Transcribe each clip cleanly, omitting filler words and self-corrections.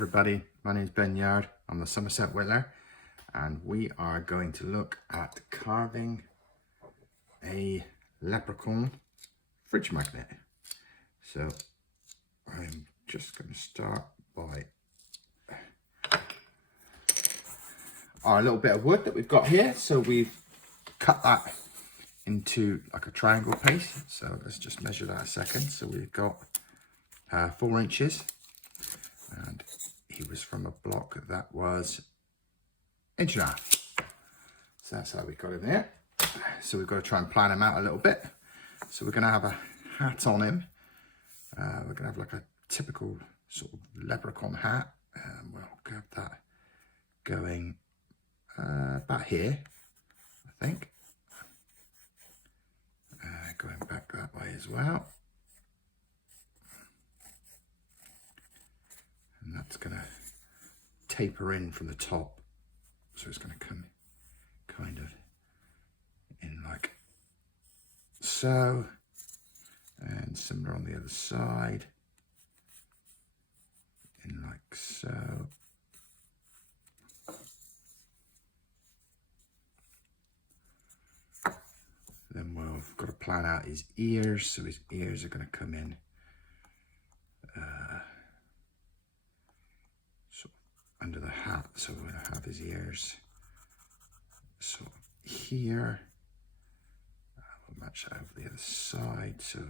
everybody, my name is Ben Yard. I'm the Somerset Whittler and we are going to look at carving a leprechaun fridge magnet. So I'm just going to start by our little bit of wood that we've got here. So we've cut that into like a triangle piece. So let's just measure that a second. So we've got 4 inches. And he was from a block that was 1.5 inches. So that's how we got him there. So we've got to try and plan him out a little bit. So we're going to have a hat on him. We're going to have like a typical sort of leprechaun hat. We'll have that going about here, I think. Going back that way as well. And that's going to taper in from the top. So it's going to come kind of in like so. And similar on the other side. In like so. Then we've got to plan out his ears. So his ears are going to come in under the hat, so we're going to have his ears so here. We'll match that over the other side, so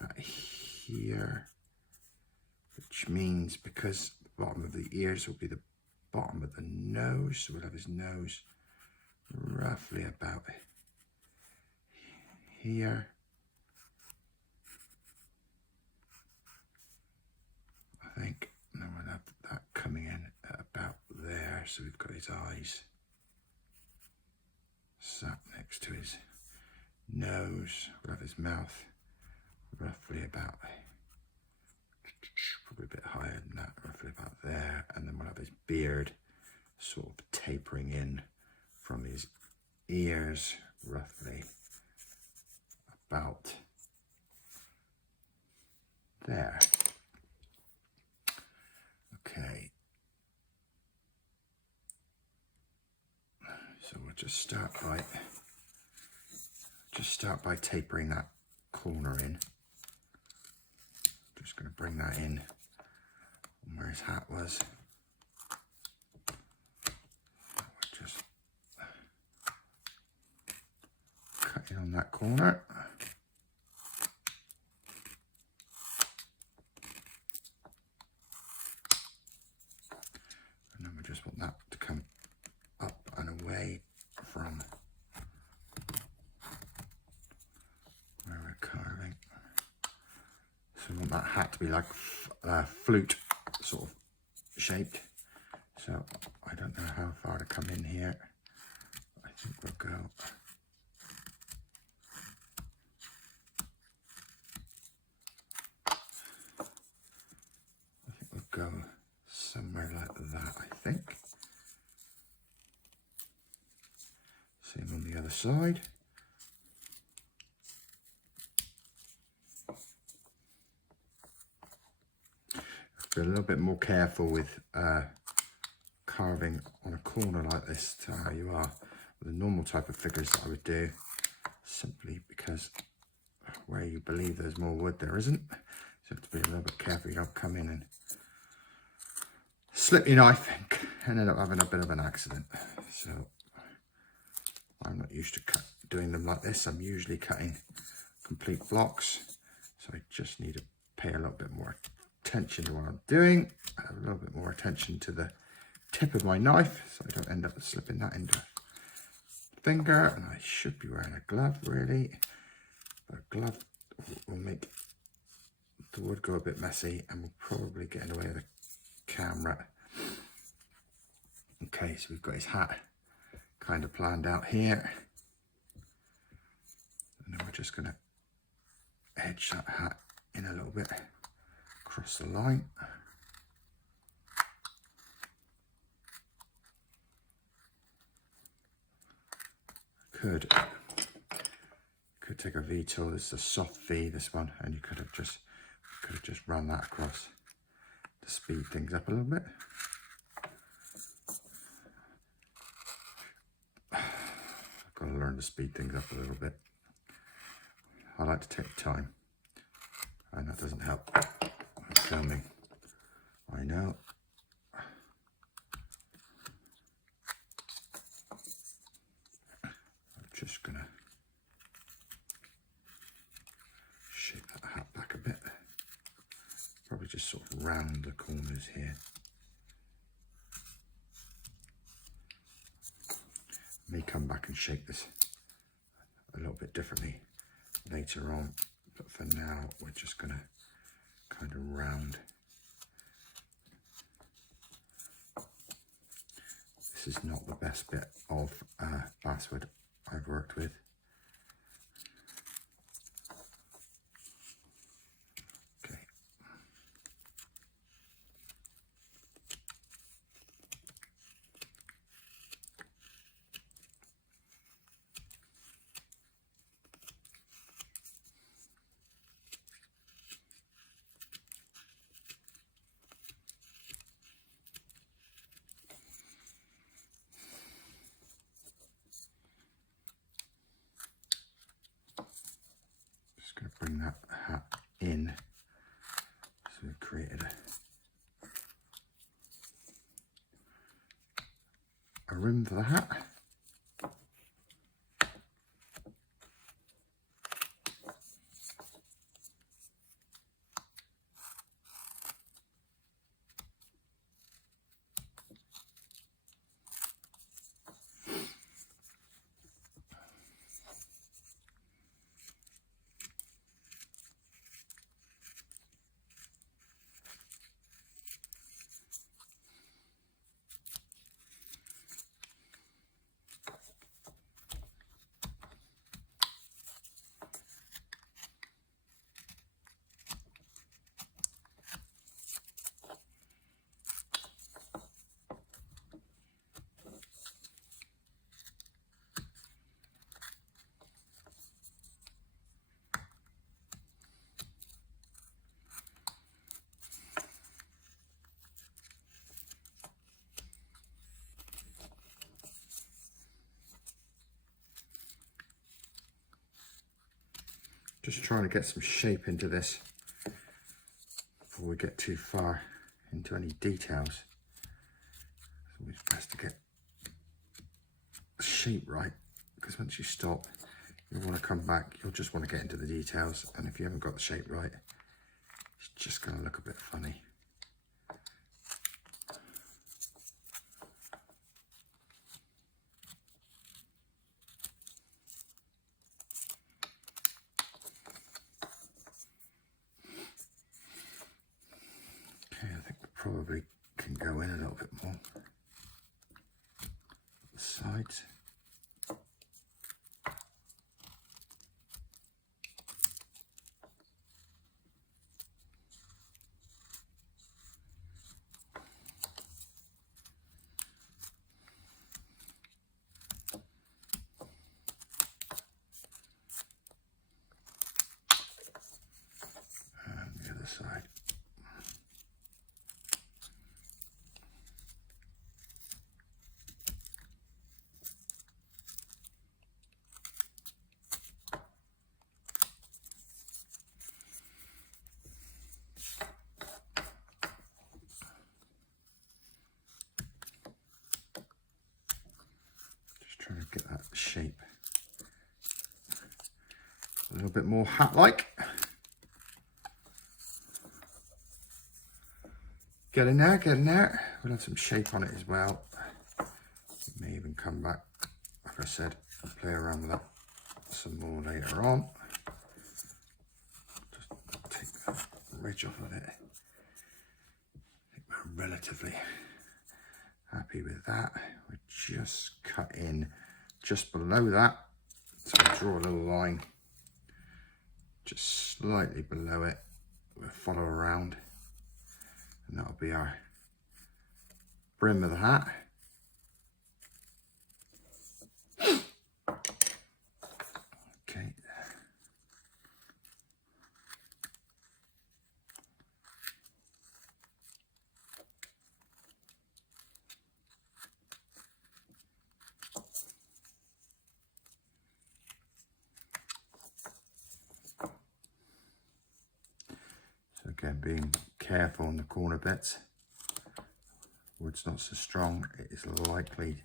that here, which means because the bottom of the ears will be the bottom of the nose, so we'll have his nose roughly about here. I think. And then we'll have that coming in at about there. So we've got his eyes sat next to his nose. We'll have his mouth roughly about, probably a bit higher than that, roughly about there. And then we'll have his beard sort of tapering in from his ears, roughly about there. Okay, so we'll just start by tapering that corner in. Just going to bring that in where his hat was. We'll just cut in on that corner. Just want that to come up and away from where we're carving. So we want that hat to be like flute sort of shaped. So I don't know how far to come in here. I think we'll go somewhere like that, I think. Same on the other side. Be a little bit more careful with carving on a corner like this to how you are with the normal type of figures that I would do, simply because where you believe there's more wood, there isn't. So you have to be a little bit careful you don't come in and slip your knife and end up having a bit of an accident. So I'm not used to doing them like this. I'm usually cutting complete blocks. So I just need to pay a little bit more attention to what I'm doing. A little bit more attention to the tip of my knife so I don't end up slipping that into a finger. And I should be wearing a glove really. But a glove will make the wood go a bit messy and will probably get in the way of the camera. Okay, so we've got his hat kind of planned out here, and then we're just going to edge that hat in a little bit across the line. Could take a V tool. This is a soft V, this one, and you could have just run that across to to speed things up a little bit. I've got to learn to speed things up a little bit. I like to take time, and that doesn't help with filming. I know. I'm just gonna shape that hat back a bit. Probably just sort of round the corners here. May come back and shape this a little bit differently later on, but for now we're just gonna kind of round. This is not the best bit of basswood I've worked with. Okay. Just going to bring that hat in. So we've created a rim for the hat. Just trying to get some shape into this before we get too far into any details. It's always best to get the shape right, because once you stop, you'll want to come back, you'll just want to get into the details, and if you haven't got the shape right, it's just going to look a bit funny. Probably can go in a little bit more. The sides. And the other side. Trying to get that shape a little bit more hat-like. Get in there, get in there. We'll have some shape on it as well. May even come back, like I said, and play around with that some more later on. Just take the ridge off of it. I think we're relatively happy with that. We just cut in just below that, so we'll draw a little line just slightly below it. We'll follow around, and that'll be our brim of the hat. Okay. Again, being careful on the corner bits. Wood's not so strong, it is likely,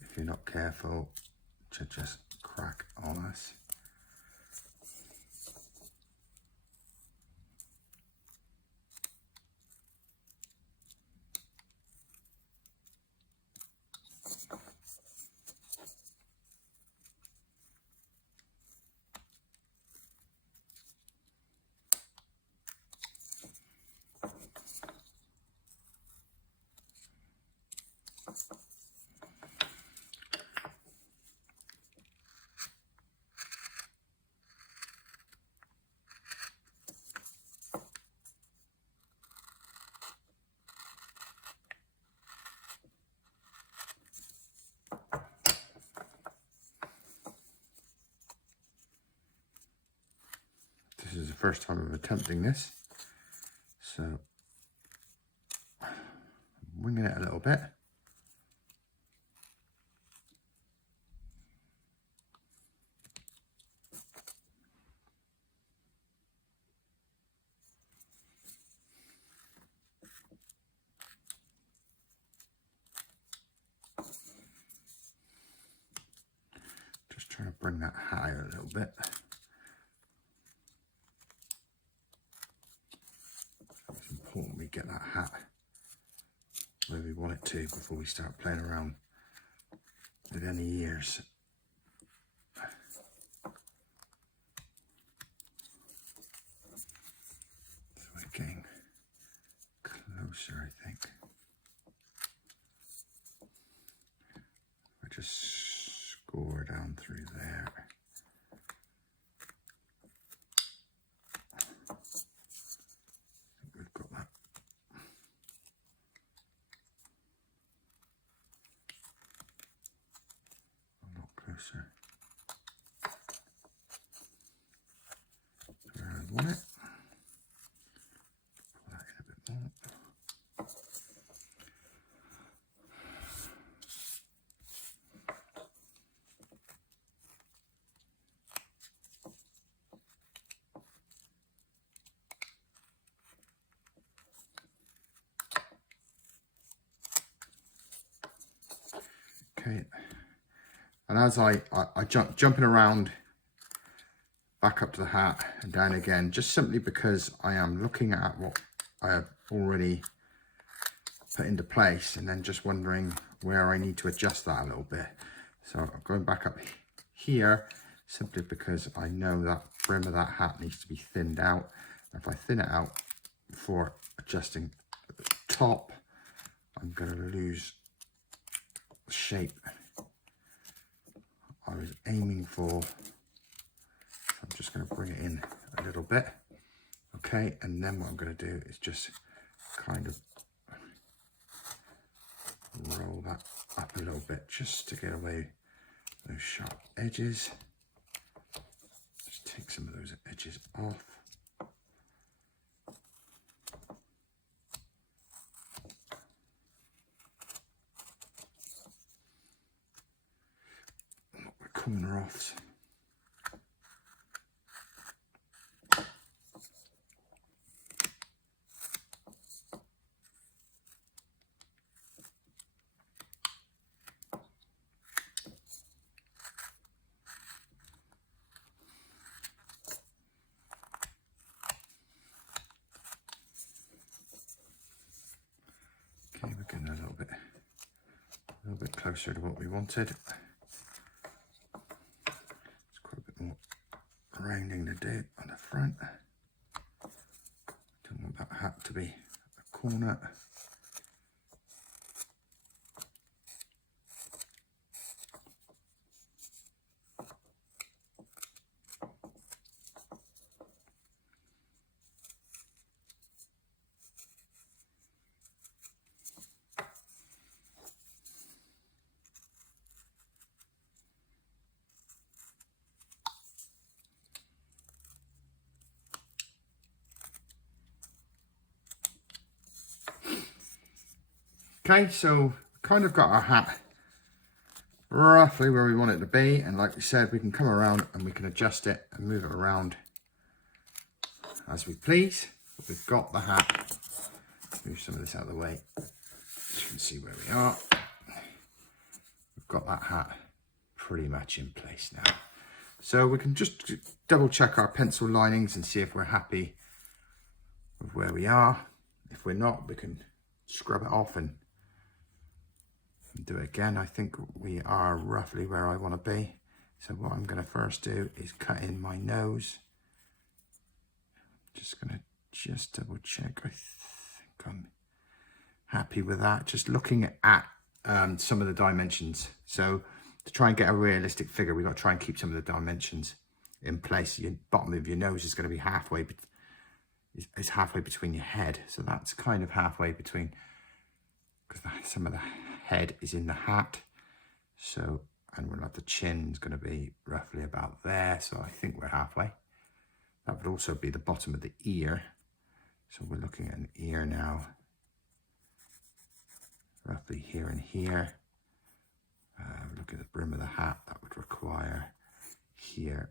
if you're not careful, to just crack on us. This is the first time of attempting this, so I'm winging it a little bit. Just trying to bring that hat out a little bit. It's important we get that hat where we want it to before we start playing around with any ears. So we're getting closer, I think. I just score down through there. We've got that. A lot closer. Where I want it. Pull that in a bit more. Okay, and as I jumping around back up to the hat and down again, just simply because I am looking at what I have already put into place and then just wondering where I need to adjust that a little bit. So I'm going back up here simply because I know that brim of that hat needs to be thinned out. If I thin it out before adjusting at the top, I'm going to lose shape I was aiming for. I'm just going to bring it in a little bit. Okay, and then what I'm going to do is just kind of roll that up a little bit just to get away those sharp edges. Just take some of those edges off. Corner offs. Okay, we're getting a little bit closer to what we wanted. Rounding to do on the front. Don't want that hat to be a corner. Okay, so kind of got our hat roughly where we want it to be, and like we said, we can come around and we can adjust it and move it around as we please. We've got the hat. Move some of this out of the way so you can see where we are. We've got that hat pretty much in place now. So we can just double check our pencil linings and see if we're happy with where we are. If we're not, we can scrub it off and do it again. I think we are roughly where I want to be. So what I'm going to first do is cut in my nose. Just going to double check. I think I'm happy with that. Just looking at some of the dimensions. So to try and get a realistic figure, we've got to try and keep some of the dimensions in place. Your bottom of your nose is going to be halfway, it's halfway between your head. So that's kind of halfway between, because some of the head is in the hat. So, and we'll have the chin's going to be roughly about there. So I think we're halfway. That would also be the bottom of the ear. So we're looking at an ear now, roughly here and here. Look at the brim of the hat, that would require here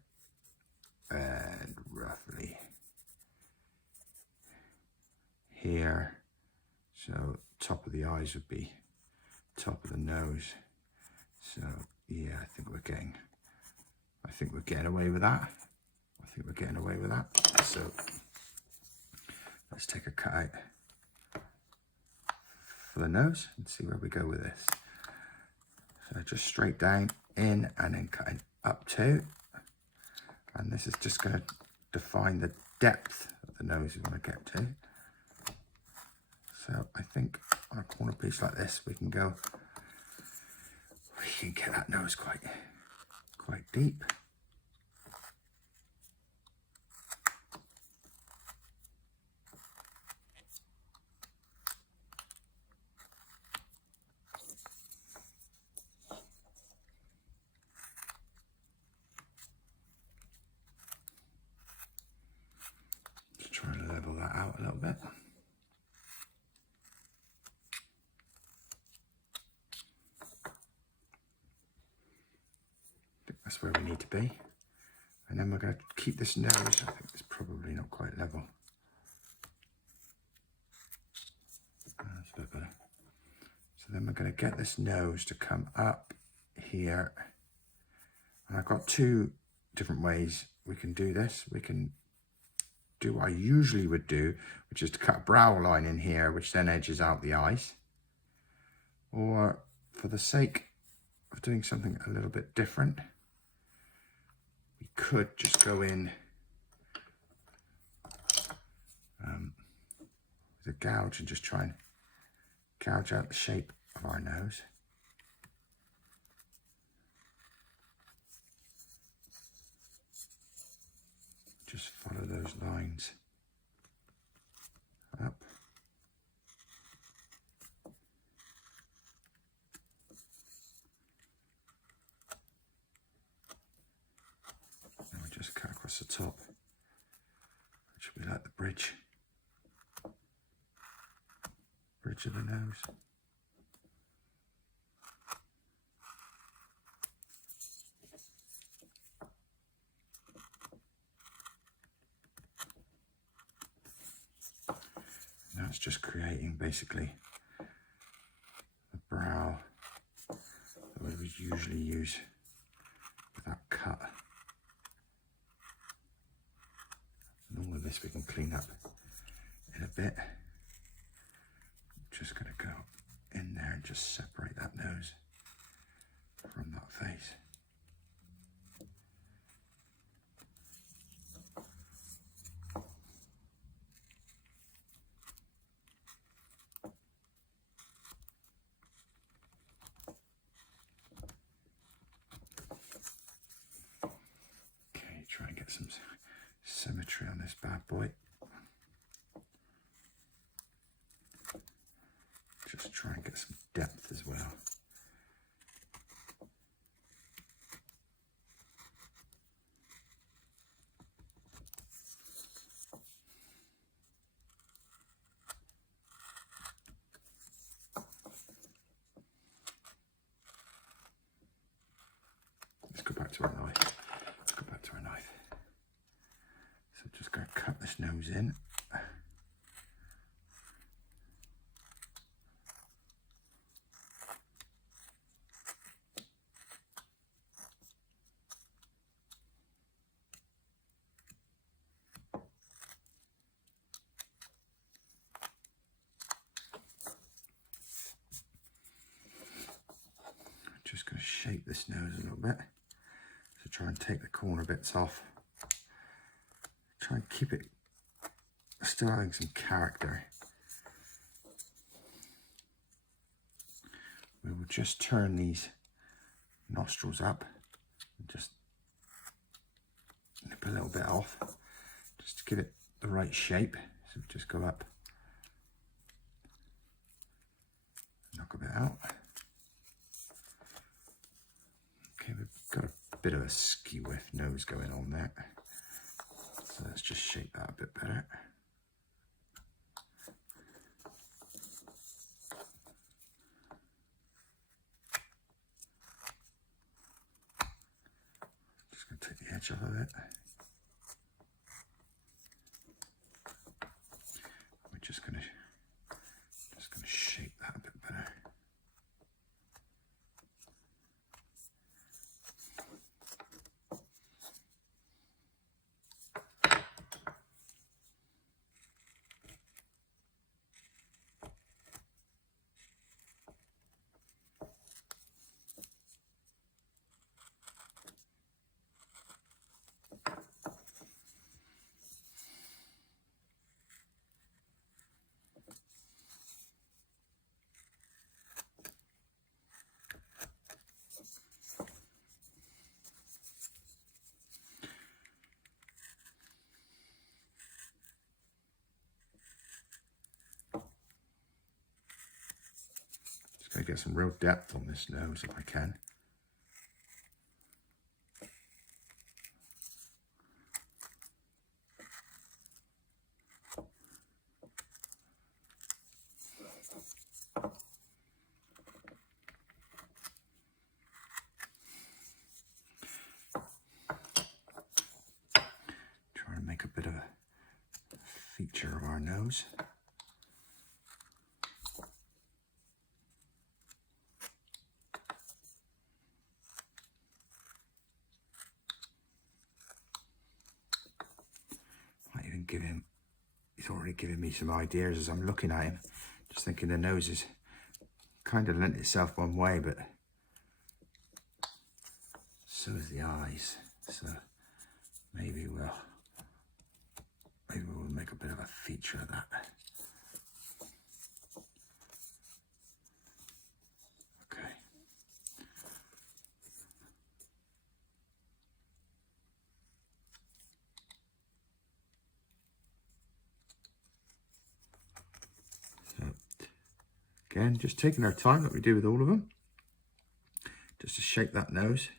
and roughly here. So top of the eyes would be top of the nose. So yeah, I think we're getting away with that. So let's take a cut out for the nose and see where we go with this. So just straight down in and then cutting up too. And this is just going to define the depth of the nose we want to get to. So I think on a corner piece like this, we can get that nose quite deep. Try to level that out a little bit. I think that's where we need to be. And then we're going to keep this nose. I think it's probably not quite level. That's a bit better. So then we're going to get this nose to come up here. And I've got two different ways we can do this. We can do what I usually would do, which is to cut a brow line in here, which then edges out the eyes. Or for the sake of doing something a little bit different, we could just go in with a gouge and just try and gouge out the shape of our nose. Just follow those lines up. And we just cut across the top, which will be like the bridge of the nose. That's just creating basically the brow that we would usually use with that cut. And all of this we can clean up in a bit. Just going to go in there and just separate that nose from that face. Try and get some symmetry on this bad boy. Just try and get some depth as well. Let's go back to our knife. So just going to cut this this nose in. Just going to shape this nose a little bit. So try and take the corner bits off. Try and keep it still having some character. We will just turn these nostrils up and just nip a little bit off just to give it the right shape. So just go up, knock a bit out. Okay, we've got a bit of a ski whiff nose going on there. So let's just shape that a bit better. Just going to take the edge off of it. We're just going to shape that a bit better. Just going to get some real depth on this nose if I can. Try to make a bit of a feature of our nose. He's already giving me some ideas as I'm looking at him. Just thinking the nose is kind of lent itself one way, but so is the eyes. So maybe we'll make a bit of a feature of that. Okay. Again, just taking our time like we do with all of them, just to shape that nose.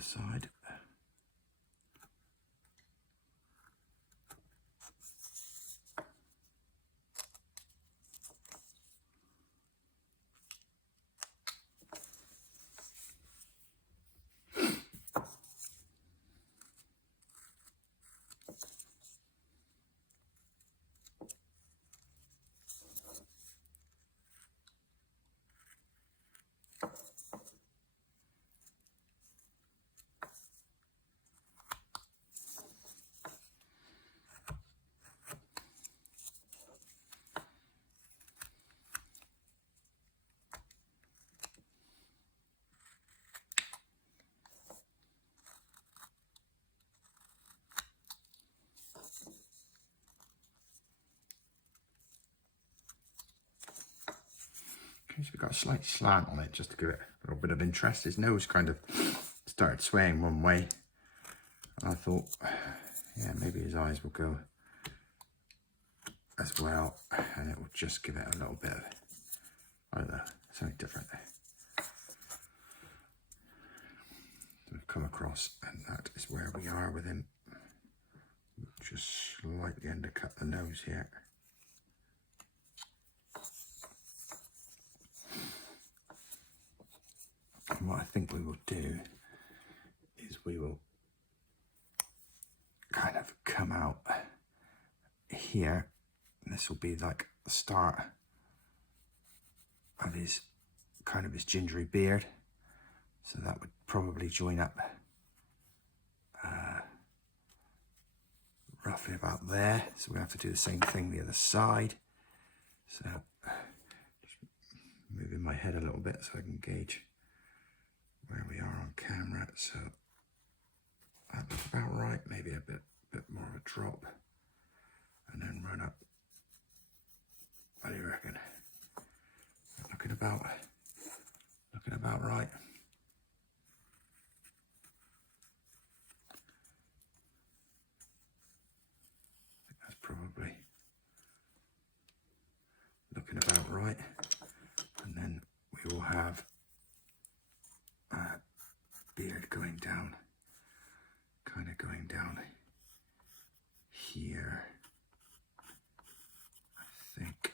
Side. So we've got a slight slant on it just to give it a little bit of interest. His nose kind of started swaying one way. And I thought, yeah, maybe his eyes will go as well, and it will just give it a little bit of, I don't know, something different. We've come across, and that is where we are with him. Just slightly undercut the nose here. And what I think we will do is we will kind of come out here, and this will be like the start of his kind of his gingery beard. So that would probably join up roughly about there. So we have to do the same thing the other side. So just moving my head a little bit so I can gauge where we are on camera. So that looks about right. Maybe a bit more of a drop, and then run up. What do you reckon? Looking about right. Probably looking about right, and then we will have a beard going down, kind of going down here. I think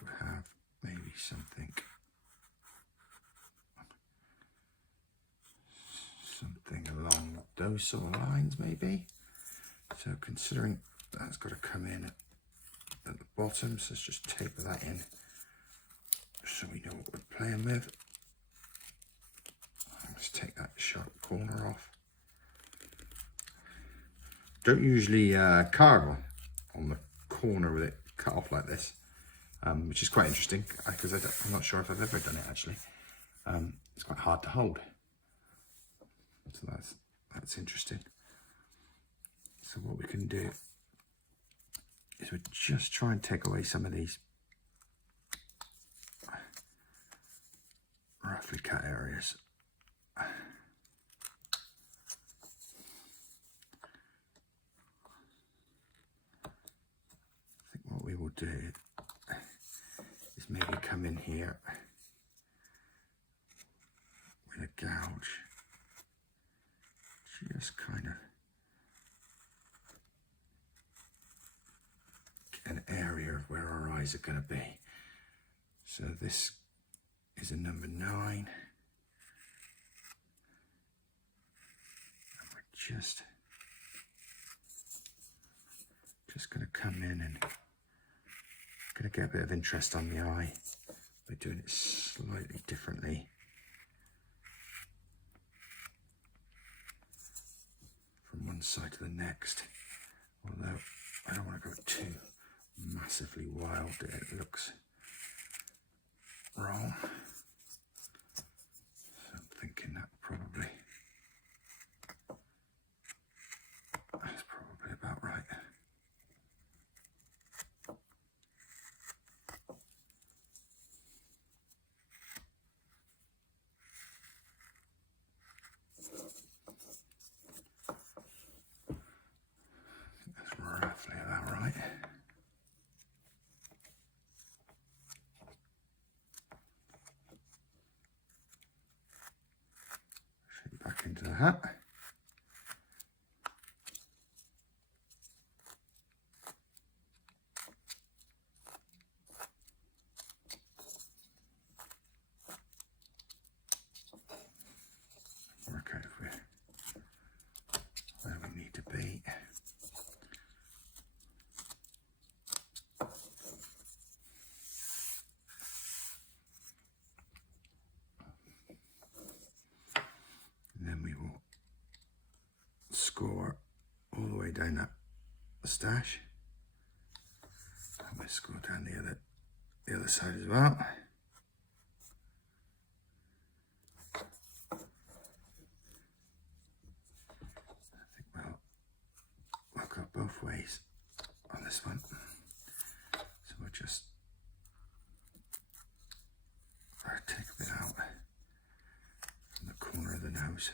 we'll have maybe something along those sort of lines, maybe. So considering that's got to come in at the bottom, so let's just taper that in so we know what we're playing with. Let's take that sharp corner off. Don't usually carve on the corner with it cut off like this, which is quite interesting because I'm not sure if I've ever done it actually. It's quite hard to hold. So that's interesting. So what we can do is we just try and take away some of these roughly cut areas. I think what we will do is maybe come in here with a gouge. Just kind of get an area of where our eyes are going to be. So this is a number 9. And we're just going to come in and going to get a bit of interest on the eye by doing it slightly differently. From one side to the next, although I don't want to go too massively wild that it looks wrong. So I'm thinking that's probably about right. Roughly about right. Shake back into the hat. Work out where we need to be. Score all the way down that mustache. I'm going to score down the other side as well. I think we'll go both ways on this one. So we'll just take a bit out from the corner of the nose.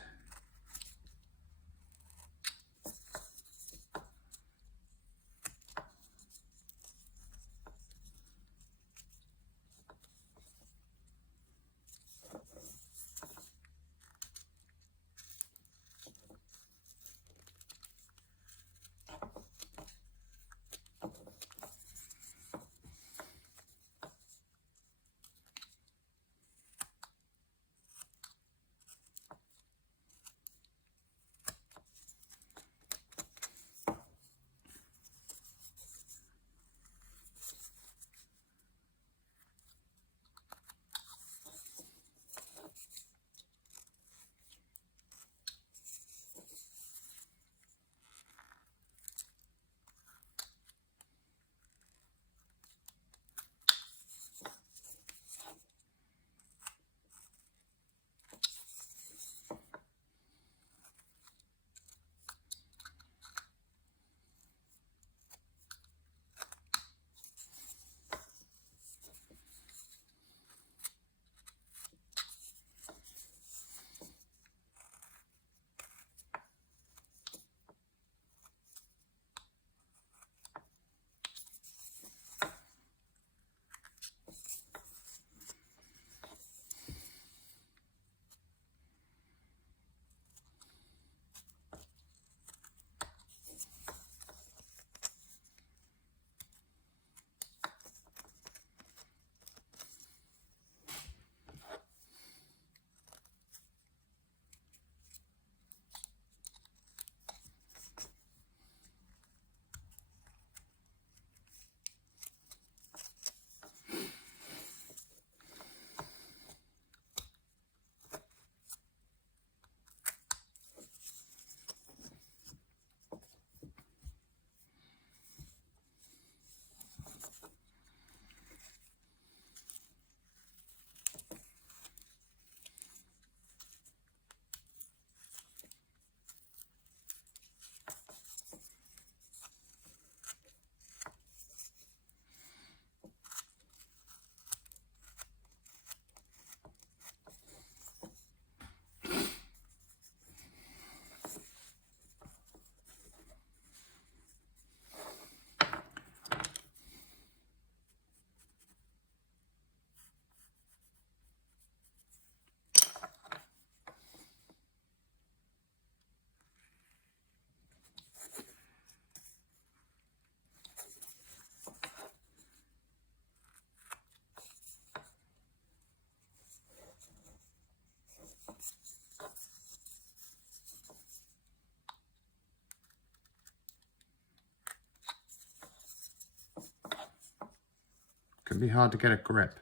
can be hard to get a grip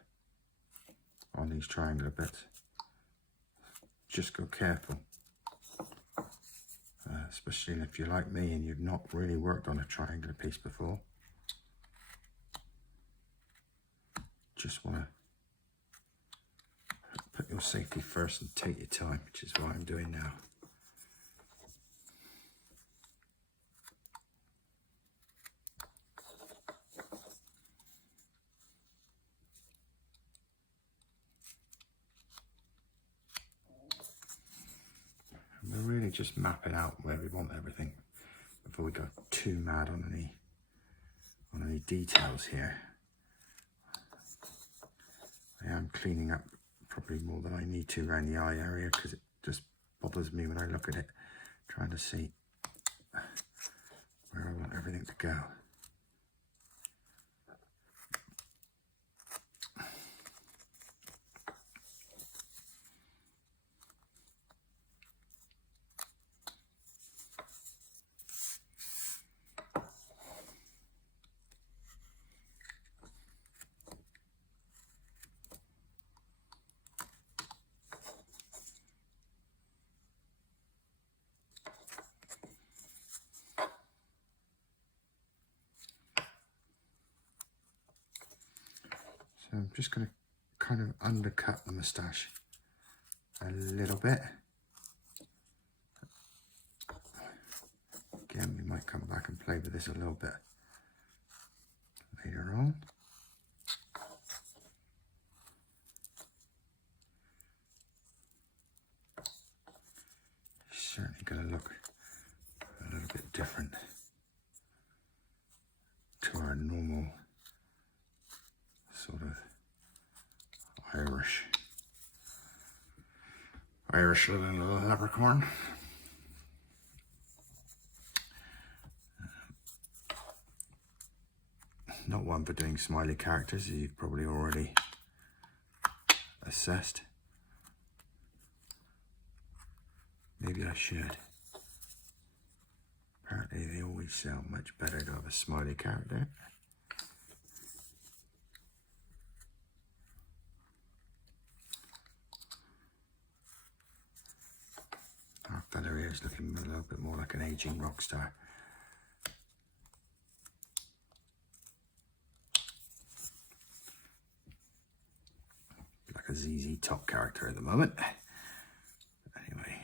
on these triangular bits. Just go careful. Especially if you're like me and you've not really worked on a triangular piece before. Just want to put your safety first and take your time, which is what I'm doing now. And we're really just mapping out where we want everything before we go too mad on any details here. I am cleaning up probably more than I need to around the eye area because it just bothers me when I look at it, trying to see where I want everything to go. So I'm just going to kind of undercut the moustache a little bit. Again, we might come back and play with this a little bit later on. It's certainly going to look a little bit different to our normal sort of Irish little leprechaun. Not one for doing smiley characters, as you've probably already assessed. Maybe I should. Apparently they always sound much better to have a smiley character. Our fella here is looking a little bit more like an aging rock star. Like a ZZ Top character at the moment. Anyway.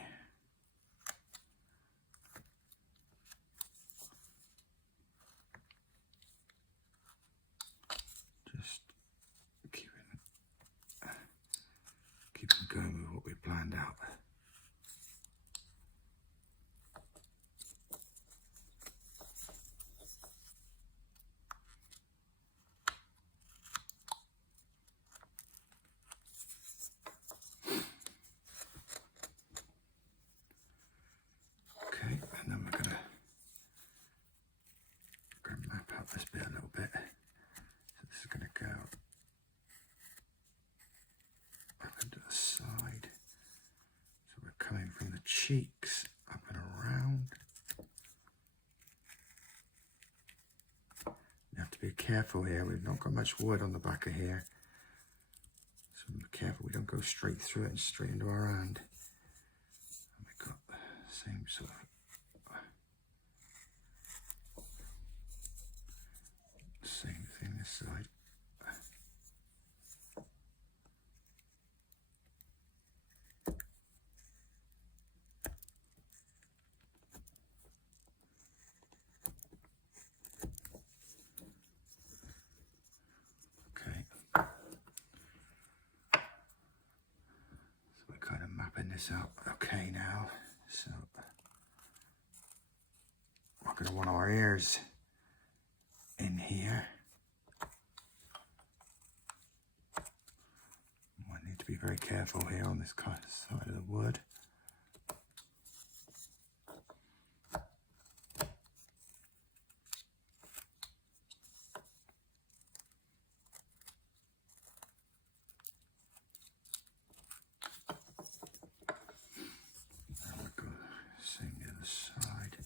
Just keeping going with what we planned out. Okay, and then we're going to map out this bit a little bit. So this is going to go up into the side. So we're coming from the cheeks up and around. You have to be careful here. We've not got much wood on the back of here. So be careful we don't go straight through it and straight into our hand. And we've got the same sort of same thing this side. Okay. So we're kind of mapping this out. Okay now. So we're going to want our ears in here. Might need to be very careful here on this kind of side of the wood. And we'll go same the other side.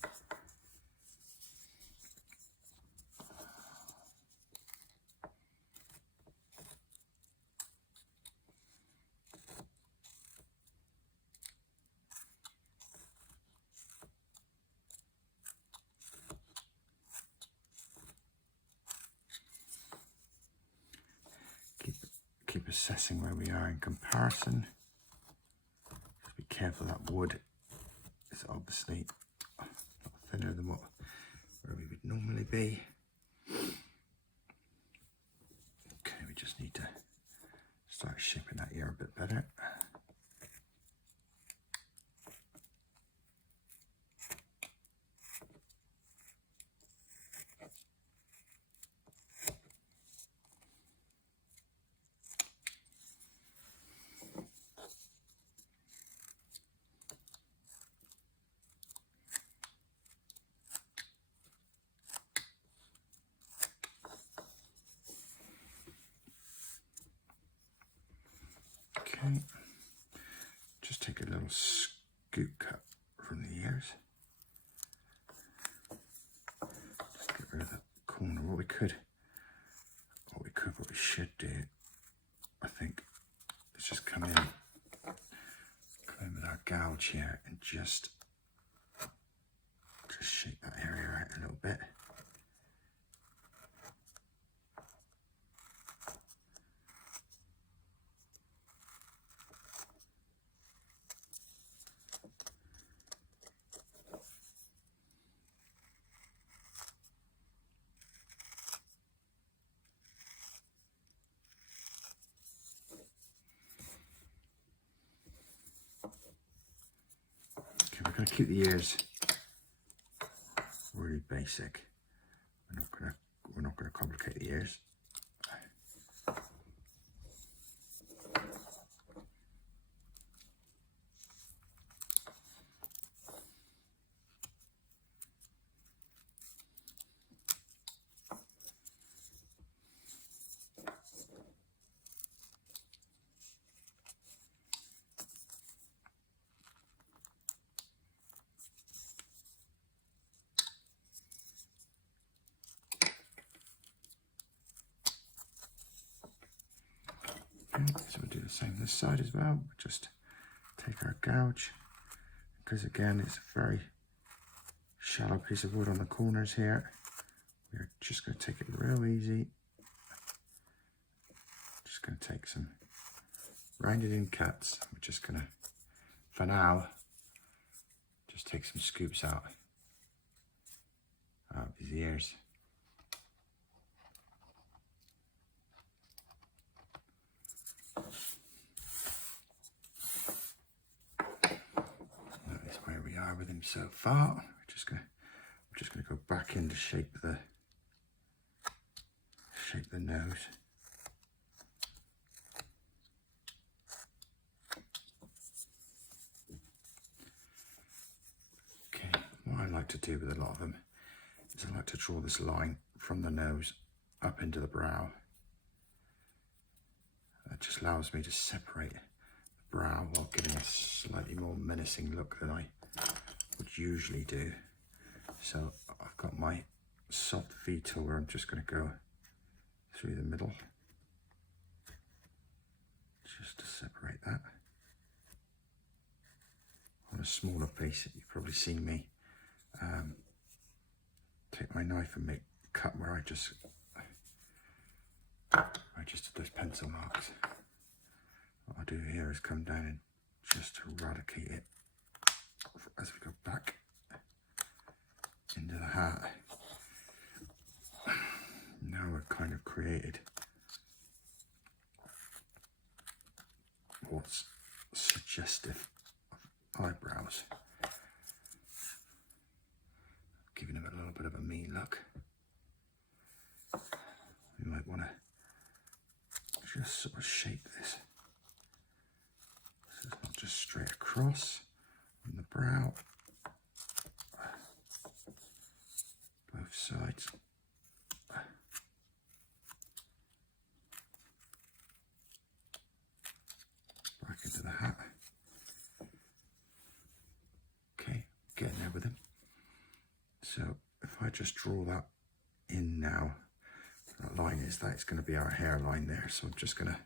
keep assessing where we are in comparison. Just be careful that wood is obviously a lot thinner than where we would normally be. Okay, we just need to start shaping that ear a bit better. Okay, just take a little scoop cut from the ears. Just get rid of that corner. What we should do, I think, is just come in with our gouge here and just shape that area out a little bit. We're going to keep the ears really basic. We're not going to complicate the ears. So we'll do the same this side as well. Just take our gouge, because again it's a very shallow piece of wood on the corners here. We're just going to take it real easy. Just going to take some rounded in cuts. We're just going to, for now, just take some scoops out of his ears. That is where we are with him so far. I'm just going to go back in to shape the nose. Okay, what I like to do with a lot of them is I like to draw this line from the nose up into the brow. That just allows me to separate the brow while giving a slightly more menacing look than I would usually do. So I've got my soft V tool where I'm just going to go through the middle just to separate that. On a smaller piece, you've probably seen me take my knife and make a cut where I just did those pencil marks. What I'll do here is come down and just eradicate it as we go back into the hat. Now we've kind of created what's suggestive of eyebrows, giving them a little bit of a mean look. We might want to just sort of shape this so it's not just straight across on the brow, both sides. Back into the hat. Okay, getting there with him. So if I just draw that in now, that line is that it's going to be our hairline there. So I'm just gonna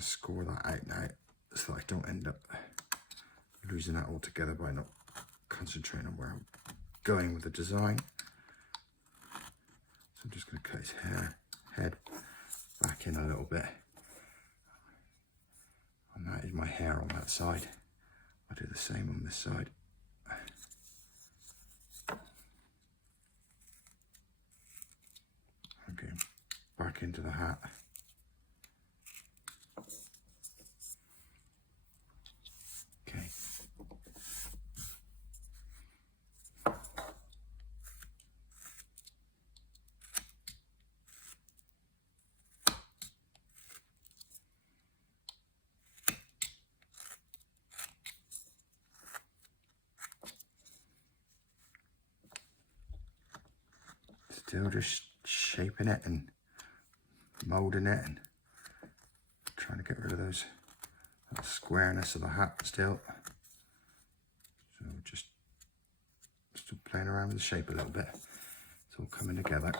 score that out now, so that I don't end up losing that altogether by not concentrating on where I'm going with the design. So I'm just going to cut his head back back in a little bit. And that is my hair on that side. I'll do the same on this side. Okay, back into the hat. Okay. Still just shaping it and molding it and trying to get rid of that squareness of the hat still. So just still playing around with the shape a little bit. It's all coming together.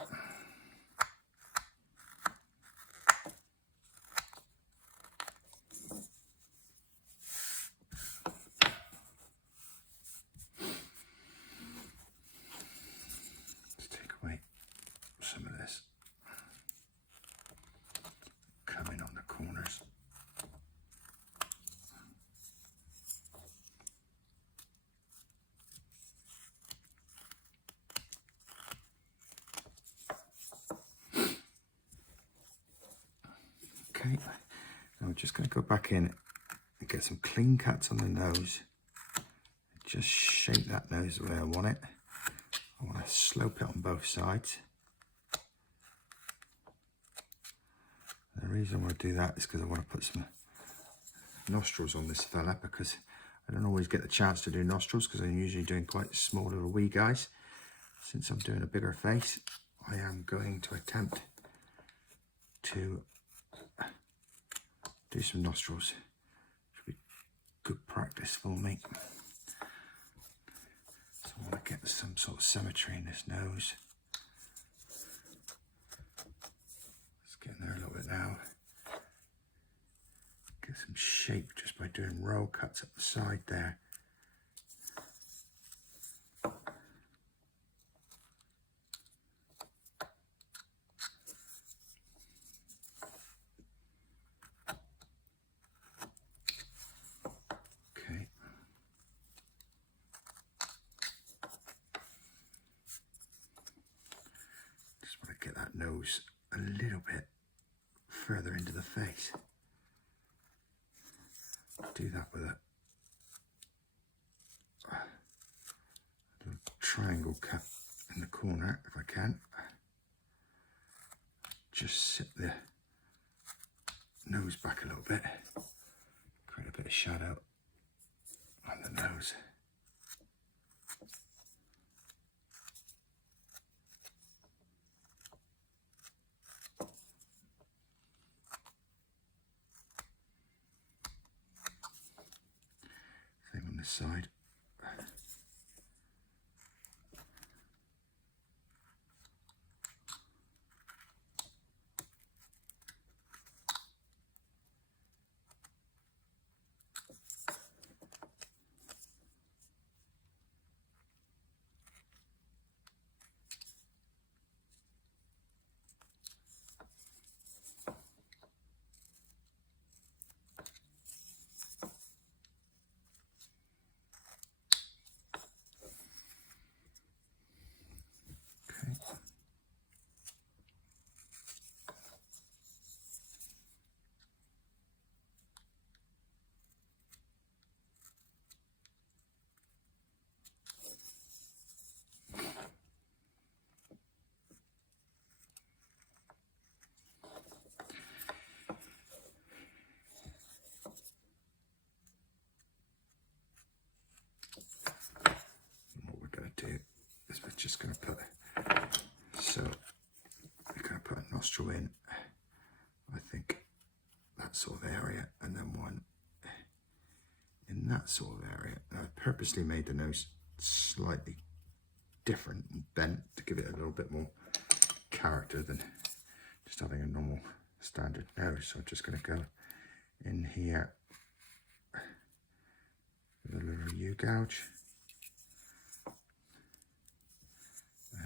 Let's take away some of this coming on the corners. Okay, now we're just going to go back in and get some clean cuts on the nose. Just shape that nose the way I want it. I want to slope it on both sides. The reason I want to do that is because I want to put some nostrils on this fella, because I don't always get the chance to do nostrils because I'm usually doing quite small little wee guys. Since I'm doing a bigger face, I am going to attempt to do some nostrils. Should be good practice for me. So I want to get some sort of symmetry in this nose. It's getting there a little bit now. Get some shape just by doing roll cuts up the side there. Okay. Just want to get that nose a little bit further into the face. Do that with a little triangle cut in the corner if I can. Just set the nose back a little bit, create a bit of shadow on the nose. Same on this side. We're just going to put, so we're going to put a nostril in, I think that sort of area, and then one in that sort of area. And I purposely made the nose slightly different and bent to give it a little bit more character than just having a normal standard nose. So I'm just going to go in here with a little U-gouge.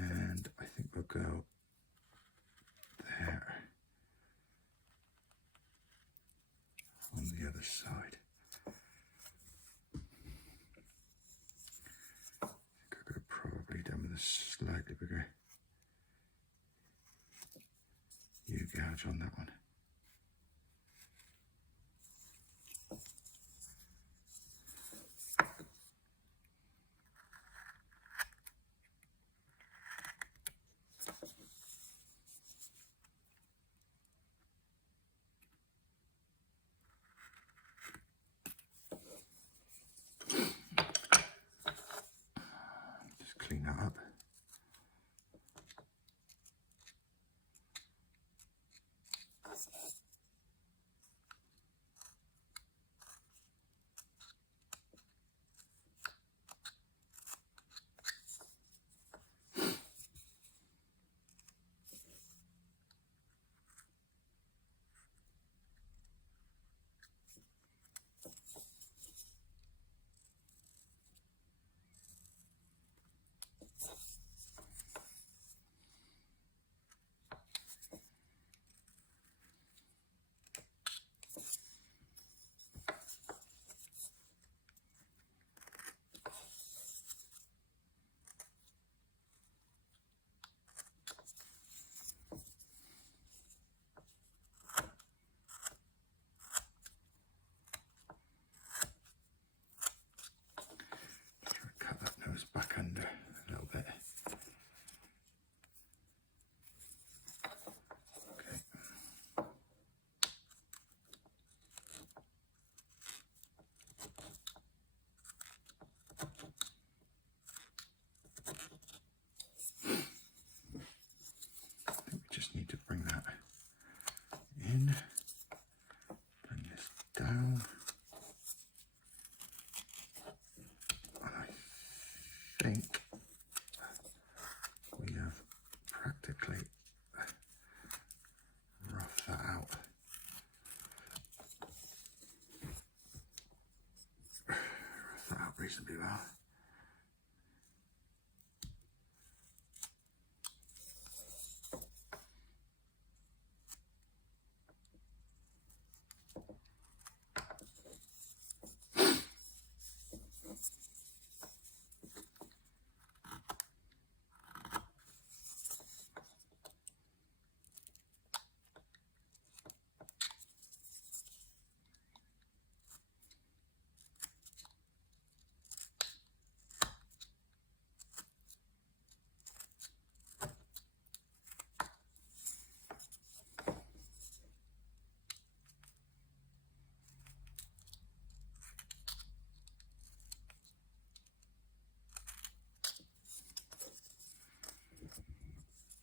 And I think we'll go there. other side. I think I could have probably done with a slightly bigger U-gouge on that one. Just clean that up. Back under a little bit. Okay. I think we just need to bring that in, bring this down. And I think we have practically roughed that out. Roughed that out reasonably well.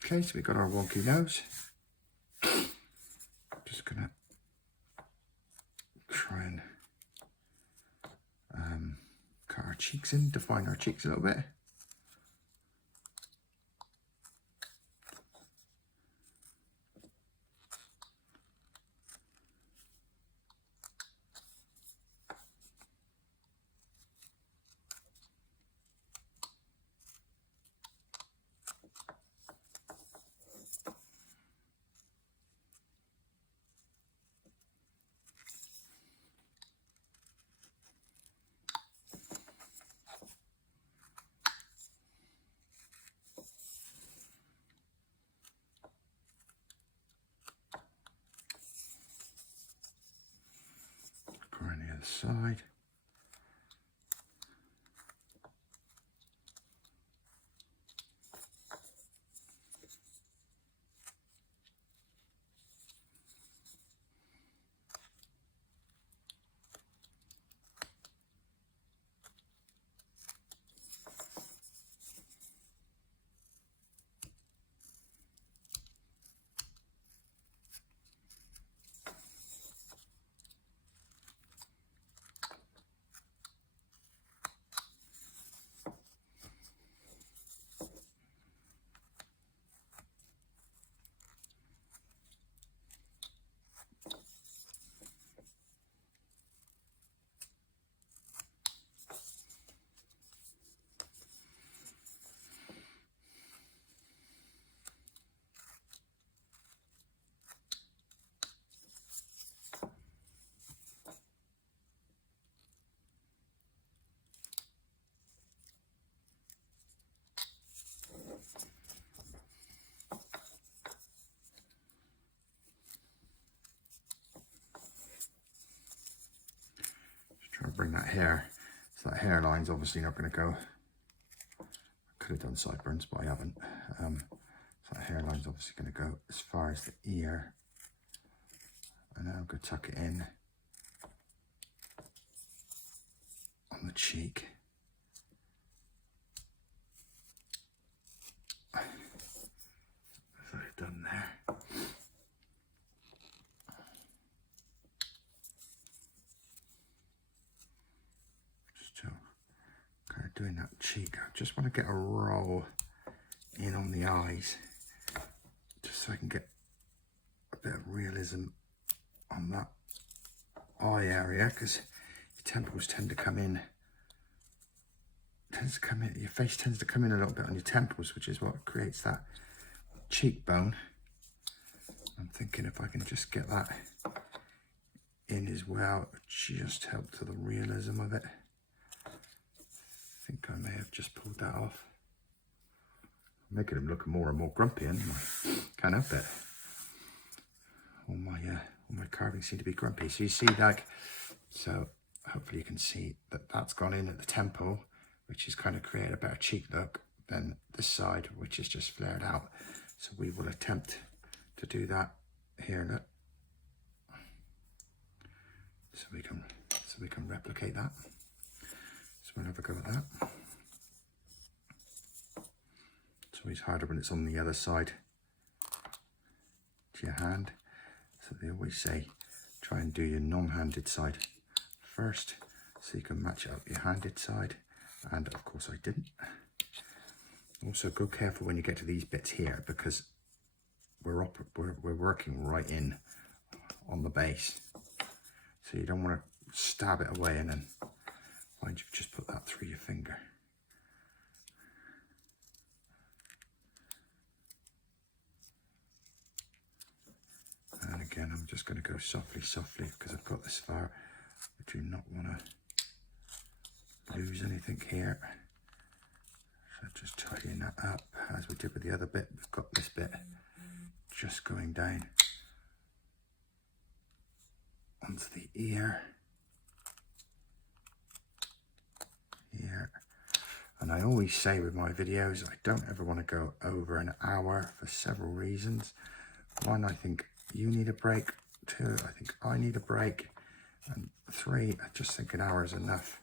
Okay, so we've got our wonky nose. Just gonna try and cut our cheeks in, define our cheeks a little bit. Go around the other side. bring that hair. So that hairline's obviously not going to go. I could have done sideburns, but I haven't. So that hairline's obviously going to go as far as the ear. And now I'm going to tuck it in on the cheek. So I've done there. Kind of doing that cheek. I just want to get a roll in on the eyes, just so I can get a bit of realism on that eye area, because your temples tend to come in. Your face tends to come in a little bit on your temples, which is what creates that cheekbone. I'm thinking if I can just get that in as well, it just help to the realism of it. I think I may have just pulled that off. I'm making him look more and more grumpy, and I can't help it. All my carvings seem to be grumpy. So you see, like, so hopefully you can see that that's gone in at the temple, which is kind of create a better cheek look than this side, which is just flared out. So we will attempt to do that here, look. So we can replicate that. So we'll have a go at that. It's always harder when it's on the other side to your hand. So they always say, try and do your non-handed side first, so you can match it up your handed side. And of course I didn't. Also, go careful when you get to these bits here, because we're working right in on the base. So you don't want to stab it away and then find you've just put that through your finger. And again, I'm just going to go softly, because I've got this far. I do not want to lose anything here. So just tidying that up as we did with the other bit. We've got this bit just going down onto the ear. Here. And I always say with my videos, I don't ever want to go over an hour for several reasons. One, I think you need a break. Two, I think I need a break. And three, I just think an hour is enough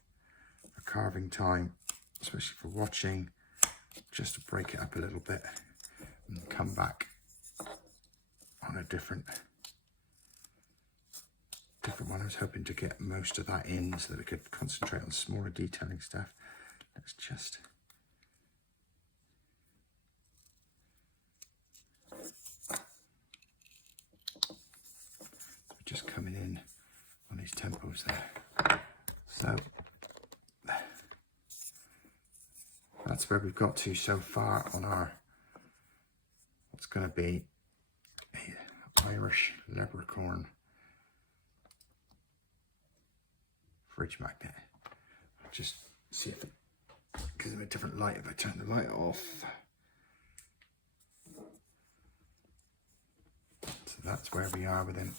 for carving time, especially for watching, just to break it up a little bit and come back on a different one. I was hoping to get most of that in so that we could concentrate on smaller detailing stuff. Let's just just coming in on his temples there. So that's where we've got to so far on our what's going to be an Irish leprechaun fridge magnet. Just see if it gives them a different light if I turn the light off. So that's where we are with him.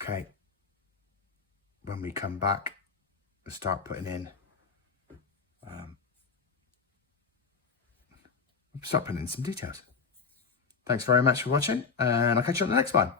Okay, when we come back, we'll start putting in some details. Thanks very much for watching, and I'll catch you on the next one.